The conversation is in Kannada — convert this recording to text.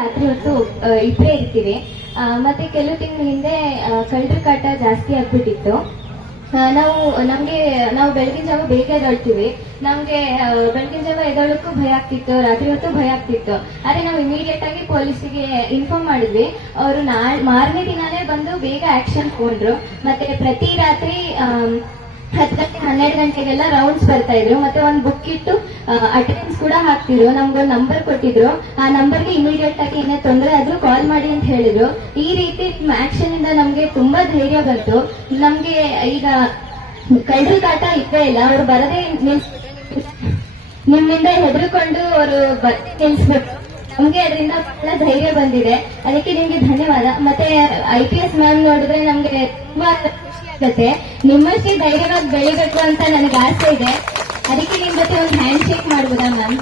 ರಾತ್ರಿ ಹೊತ್ತು ಇಬ್ಬರೇ ಇರ್ತೀವಿ. ಮತ್ತೆ ಕೆಲವು ತಿಂಗಳ ಹಿಂದೆ ಕಳ್ಳರ ಕಾಟ ಜಾಸ್ತಿ ಆಗ್ಬಿಟ್ಟಿತ್ತು. ನಾವು ಬೆಳಗಿನ ಜಾವ ಬೇಗ ಎದ್ದೇಳ್ತೀವಿ. ನಮ್ಗೆ ಬೆಳಗಿನ ಜಾವ ಎದ್ದೇಳಕ್ಕೂ ಭಯ ಆಗ್ತಿತ್ತು, ರಾತ್ರಿ ಹೊತ್ತು ಭಯ ಆಗ್ತಿತ್ತು. ಆದ್ರೆ ನಾವು ಇಮಿಡಿಯೇಟ್ ಆಗಿ ಪೊಲೀಸಿಗೆ ಇನ್ಫಾರ್ಮ್ ಮಾಡಿದ್ವಿ. ಅವರು ಮಾರನೇ ದಿನಾನೇ ಬಂದು ಬೇಗ ಆಕ್ಷನ್ ತಗೊಂಡ್ರು. ಮತ್ತೆ ಪ್ರತಿ ರಾತ್ರಿ 10 ಗಂಟೆ 12 ಗಂಟೆಗೆಲ್ಲ ರೌಂಡ್ಸ್ ಬರ್ತಾ ಇದ್ರು. ಮತ್ತೆ ಒಂದು ಬುಕ್ ಇಟ್ಟು ಅಟೆಂಡೆನ್ಸ್ ಕೂಡ ಹಾಕ್ತಿದ್ರು. ನಮ್ಗೊಂದು ನಂಬರ್ ಕೊಟ್ಟಿದ್ರು. ಆ ನಂಬರ್ಗೆ ಇಮಿಡಿಯೇಟ್ ಆಗಿ ಏನೇ ತೊಂದರೆ ಆದ್ರೂ ಕಾಲ್ ಮಾಡಿ ಅಂತ ಹೇಳಿದ್ರು. ಈ ರೀತಿ ನಿಮ್ಮ ಆಕ್ಷನ್ ಇಂದ ನಮ್ಗೆ ತುಂಬಾ ಧೈರ್ಯ ಬಂತು. ನಮ್ಗೆ ಈಗ ಕಳ್ಳರ ಕಾಟ ಇದ್ದೇ ಇಲ್ಲ. ಅವ್ರು ಬರದೇ ನಿಮ್ಮಿಂದ ಹೆದರ್ಕೊಂಡು ಅವರು ನಿಲ್ಸ್ಬೇಕು. ನಮ್ಗೆ ಅದರಿಂದ ಬಹಳ ಧೈರ್ಯ ಬಂದಿದೆ. ಅದಕ್ಕೆ ನಿಮ್ಗೆ ಧನ್ಯವಾದ. ಮತ್ತೆ IPS ಮ್ಯಾಮ್ ನೋಡಿದ್ರೆ ನಮ್ಗೆ ತುಂಬಾ ಖುಷಿ. ನಿಮ್ಮಷ್ಟೇ ಧೈರ್ಯವಾಗಿ ಬೆಳಿಬೇಕು ಅಂತ ನನಗೆ ಆಸೆ ಇದೆ. ಅದಕ್ಕೆ ನಿಮ್ ಜೊತೆ ಒಂದು ಹ್ಯಾಂಡ್ ಶೇಕ್ ಮಾಡ್ಬೋದಾ ಮ್ಯಾಮ್?